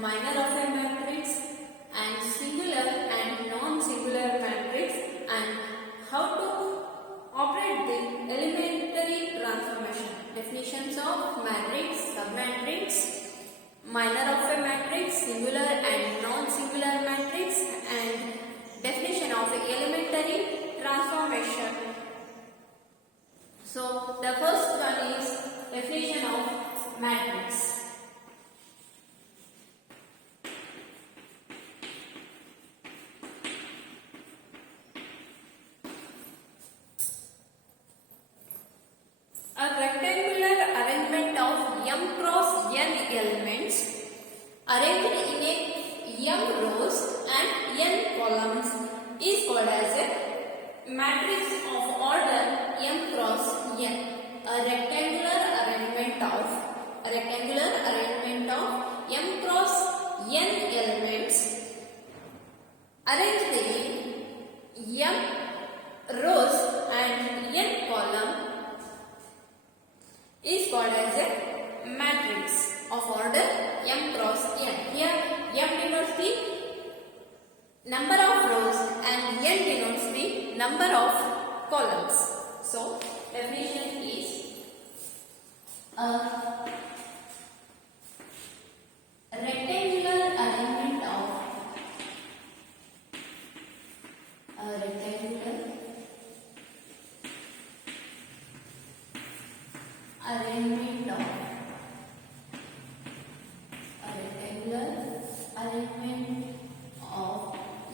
minor of a matrix and singular and non-singular matrix, and how to operate the elementary transformation. Definitions of matrix, submatrix, minor of a matrix, singular and non-singular matrix, and definition of elementary transformation. So the first one is definition of matrix. A rectangular arrangement of m cross n elements arranged in a m rows and n columns is called as a matrix of order m cross n. A rectangular arrangement of m cross n elements arranged in m rows and n columns is called as a matrix of order m cross n. Here m denotes the number of rows and n denotes the number of columns. So definition is a rectangular arrangement of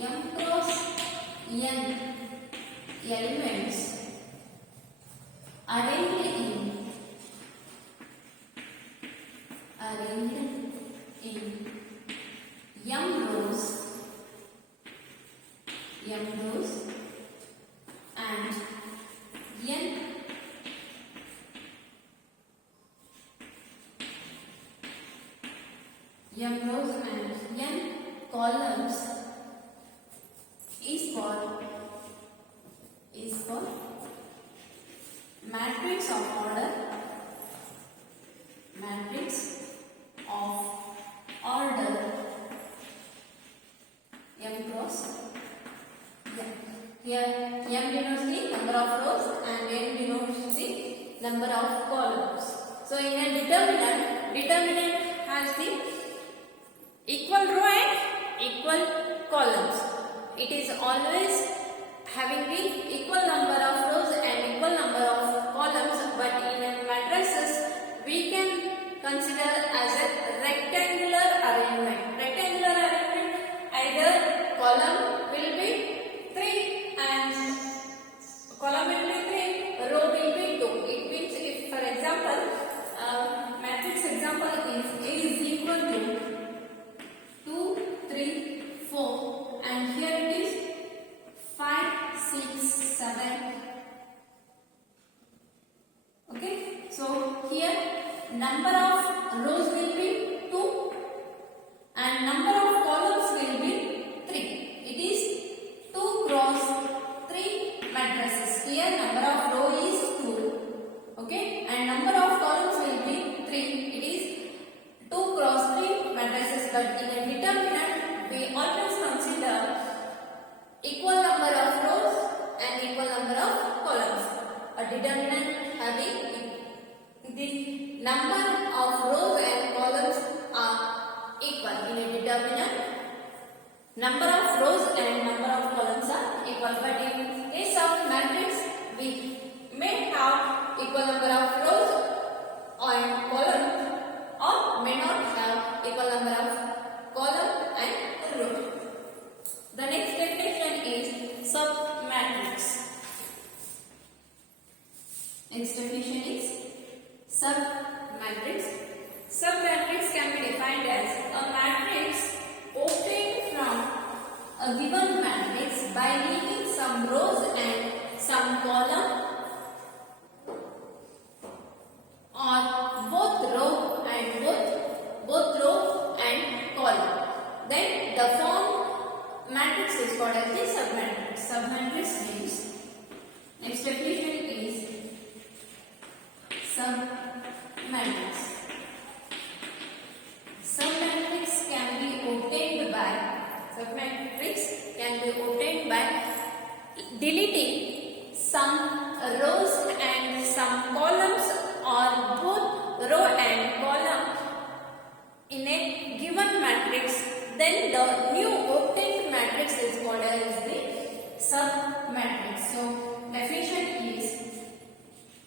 m cross n elements arranged in m rows and n columns is called matrix of order m cross n. Here m denotes the number of rows and n denotes the number of columns. So in a determinant has the equal row and equal columns. It is always having the equal number of rows and equal number of columns, but in a matrices we can consider as a rectangular arrangement. Either column will be 3 and column will be 3, row will be 2. It means if, for example, matrix example is equal to 2, 3, 4, and here it is 5, 6, 7. Okay, so here number of rows will be 2 and number of columns will be 3. It is 2 cross 3 matrices. Here number of row is 2. Okay, and number of columns will be 3. It is 2 cross 3 matrices. But in a determinant we always consider equal number of rows and equal number of columns. A determinant having the number of rows and columns are equal. In a determinant, number of rows and number of columns are equal. But in case of matrix, we may have equal number of rows and columns, or may not have equal number of column and row. The next definition is submatrix. Next definition is submatrix. Submatrix can be defined as a matrix obtained from a given matrix by leaving some rows and some column, or both row and column. Then the form matrix is called as the submatrix. Submatrix means, next definition is submatrix. Submatrix can submatrix can be obtained by deleting some rows and some columns or both row and column in a given matrix. Then the new obtained matrix is called as the submatrix. So definition is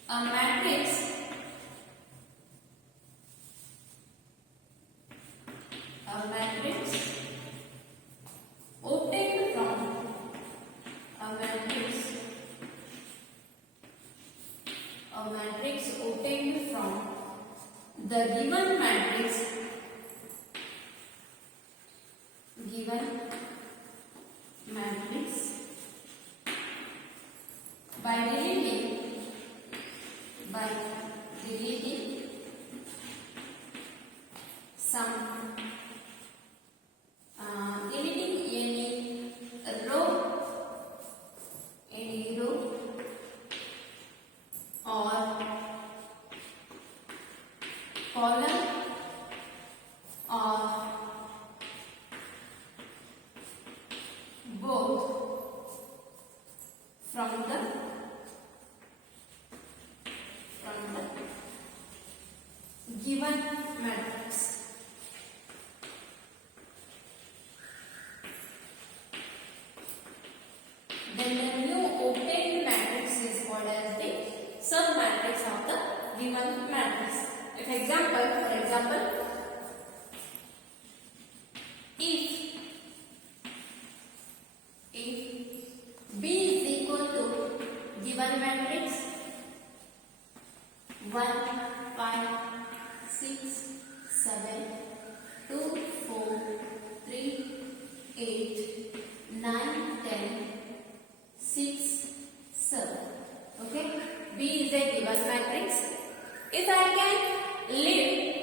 a matrix obtained from a matrix obtained from the given matrix by deleting some deleting any row or column or both from the given matrix. Then the new obtained matrix is called as the submatrix of the given matrix. For example, if B is equal to given matrix 1, 5, 6, 7, 2, 4, 3, 8, 9, 10, 6, 7. Okay, B is a given matrix. If I can leave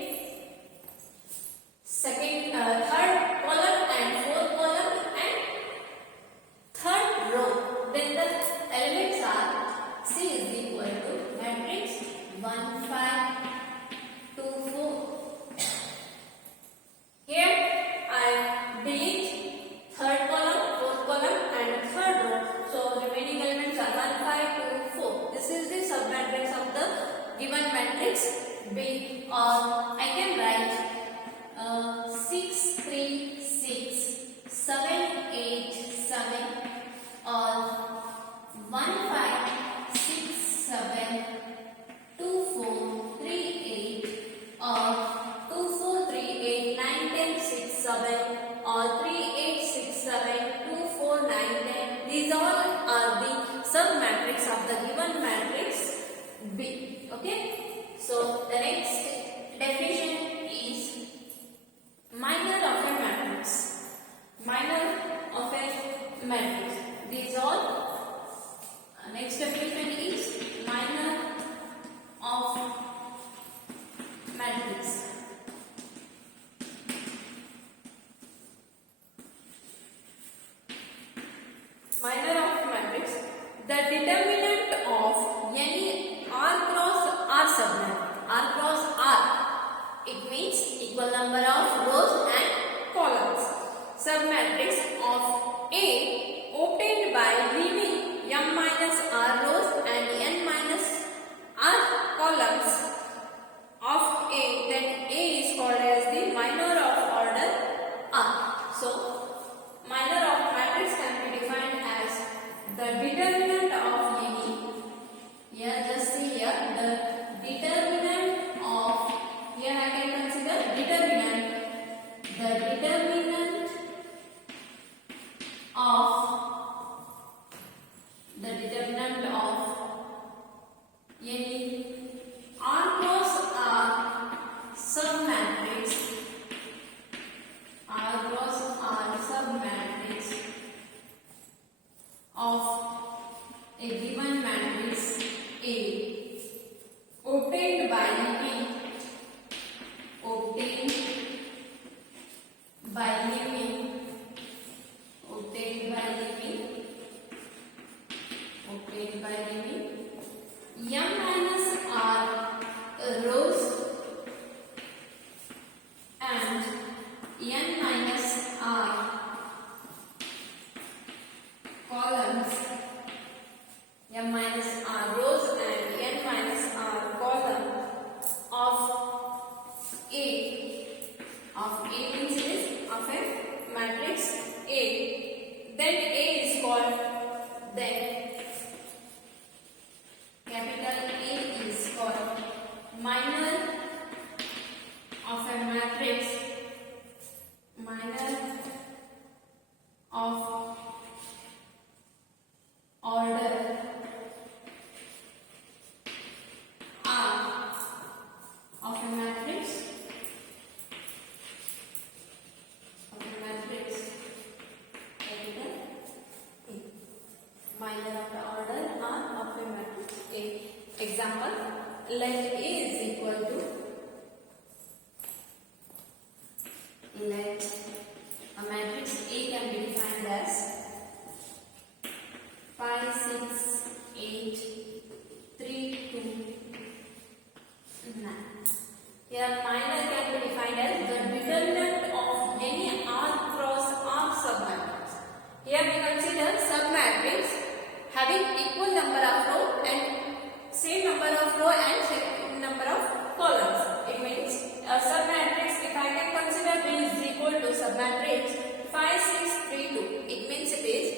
third column and fourth column and third row, then the elements are C is equal to matrix 1, 5, 2, 4. Here I delete third column, fourth column and third row. So remaining elements are 1, 5, 2, 4. This is the submatrix of the given matrix B, or I can write 6, 3, 6, 7, 8, 7, or 1, 5, 6, 7, 2, 4, 3, 8, or 2, 4, 3, 8, 9, 10, 6, 7, or 3, 8, 6, 7, 2, 4, 9, 10. These all are the submatrix of the given matrix B. Okay. So the next definition is minor of a matrix. Minor of a matrix. These all. Next definition is minor of matrix. Minor of matrix. The determinant of any R cross R submatrix. R cross R. It means equal number of rows and columns. Submatrix of A obtained by leaving M minus R rows and N minus R columns of A. Then A is called as the minor of order R. So minor of matrix can be defined as the determinant of any. Here, just see here, the determinant of, here I can consider determinant, the determinant of any R cross R submatrix, R cross R submatrix of a given matrix A obtained by leaving M minus R rows and N minus R A means it is of a matrix A. Then A is called, then capital A is called minor of a matrix, minor of order R of a matrix, capital A. Minor of the order R of a matrix A. Example, let A is equal to, let a matrix A can be defined as 5, 6, 8, 3, 2, 9. Here minor can be defined as the determinant of any R cross R submatrix. Here we consider submatrix having equal number of row and same number of row and same number of columns. It means a submatrix, if I can consider B is equal to submatrix 5, 6, 3, 2. It means it is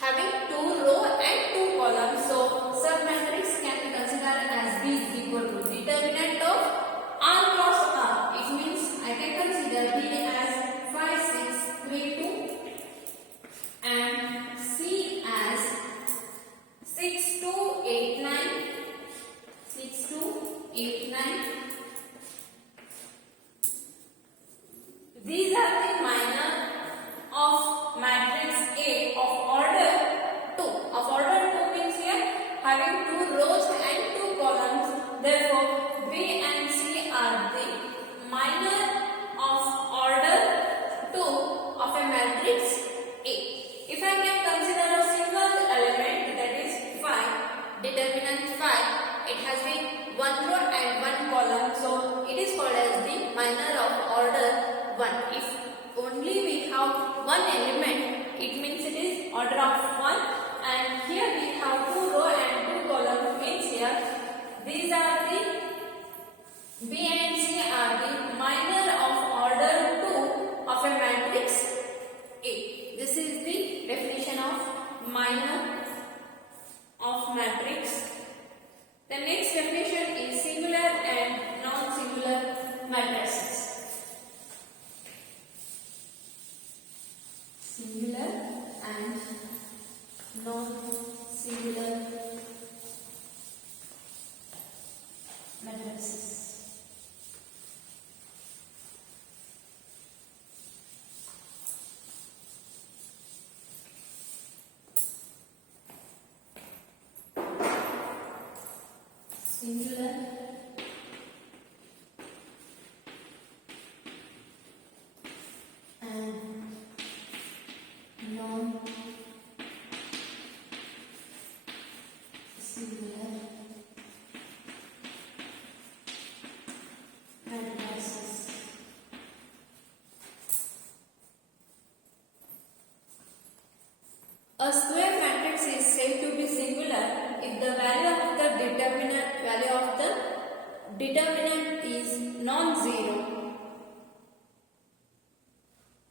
having 2 row and 2 columns. So submatrix can be considered as B is equal to determinant of R cross R. It means I can consider B as 5, 6, 3, 2 and C as 6, 2, 8, 9. 6, 2, 8, 9. These are the minor of matrix A of order 2. Of order 2 means here having 2 rows and 2 columns. Therefore, B and C are the minor of order 2 of a matrix A. If I can consider a single element, that is 5, determinant 5, it has the 1 row and 1 column. So it is called as the minor of order 1. If only we have one element, it means it is order of 1, and here we have 2 row and 2 column, means here these are the B and C are the minor of order 2 of a matrix A. This is the definition of minor of matrix. The next definition is singular and non-singular matrices. Singular and non-singular matrices. Singular and non-singular matrices. A square matrix is said to be singular if the value of the determinant is non-zero,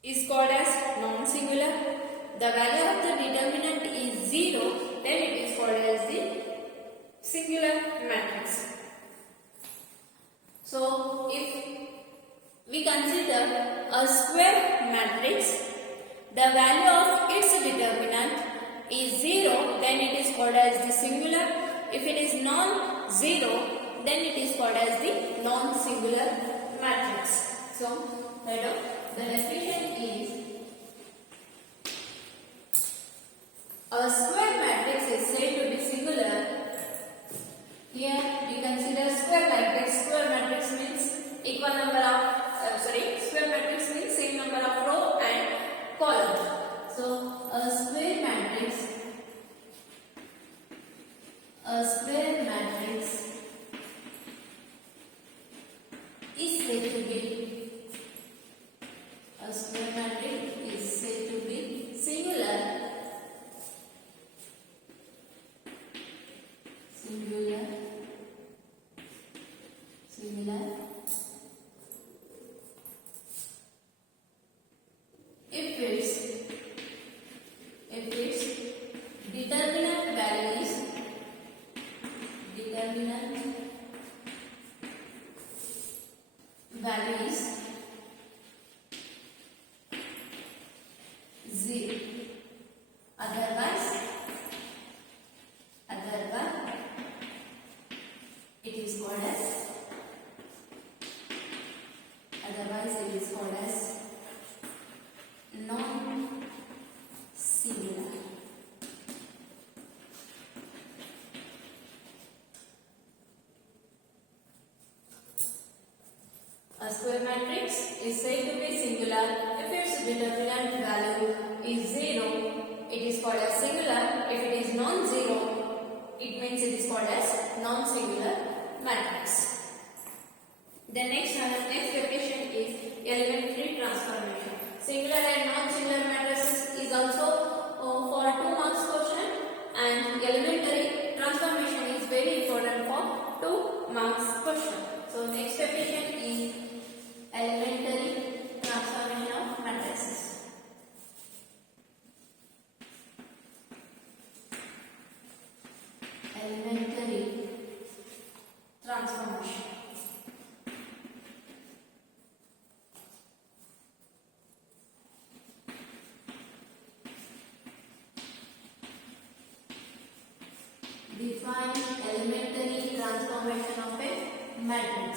is called as non-singular. The value of the determinant is 0, then it is called as the singular matrix. So if we consider a square matrix, the value of its determinant is 0, then it is called as the singular. If it is non-zero, then it is called as the non-singular matrix. So, the definition is a square matrix is said to be singular. Here we consider square matrix. Square matrix means equal number of square matrix means same number of row and column. So a square matrix is said to be singular. is said to be singular if its determinant value is 0. It is called as singular. If it is non-zero, it means it is called as non-singular matrix. The next definition is elementary transformation. Singular and non-singular matrices is also for 2 marks question, and elementary transformation is very important for 2 marks question. So next definition is elementary transformation of matrices. Elementary transformation. Define elementary transformation of a matrix.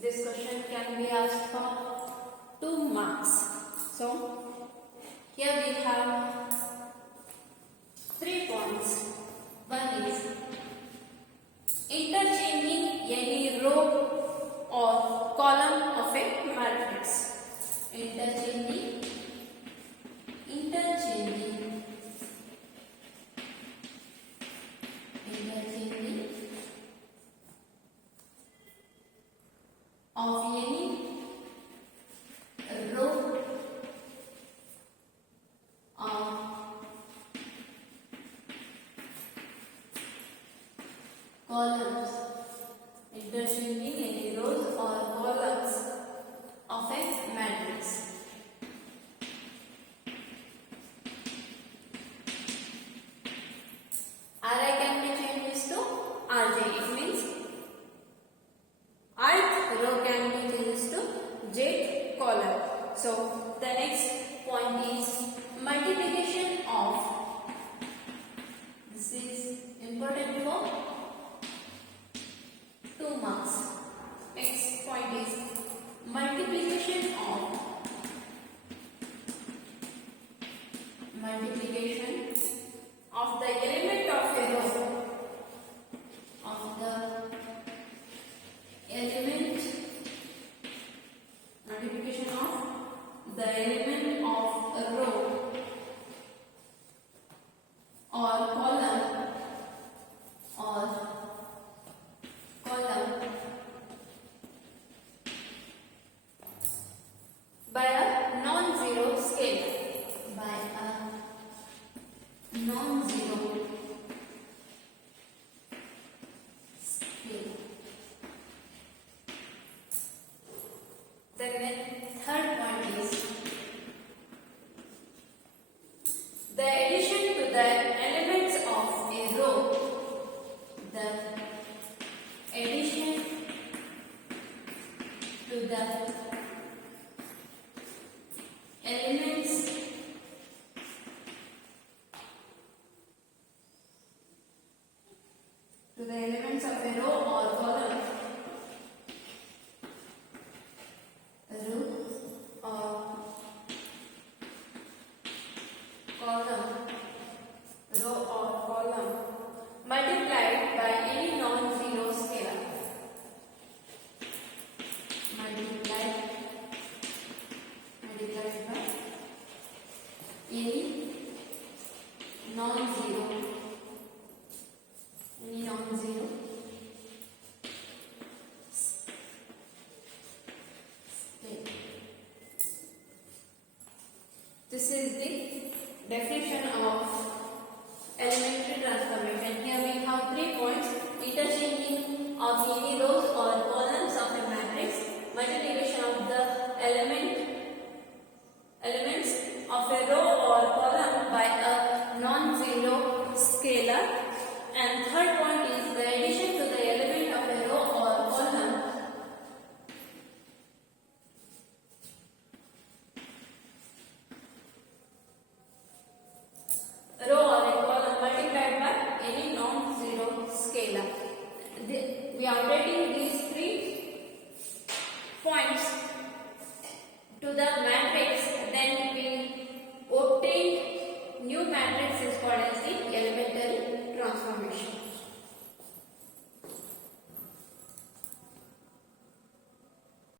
This question can be asked for 2 marks. So here we have 3 points. One is interchanging any row or column of a matrix. Interchanging of any row or columns. Interchanging any rows or columns of a matrix. Ri can be changed to Rj. It means ith row can be changed to jth column. So the next point is multiplication of. This is important for 2 marks. Next point is multiplication of the element of a row. Multiplication of the element of a row or column by a non-zero scalar. Then the third point is the addition to the elements of a row. The addition to the elements of a row or column. Row or column multiplied by any non-zero scalar. Multiplied by any non-zero scalar. This is the definition of elementary transformation. Here we have 3 points: interchanging of any rows or columns of a matrix, multiplication of the elements of a row or column by a non-zero scalar, and third point is the addition to the element of a row or column multiplied by any non-zero scalar. We are writing these 3 points to the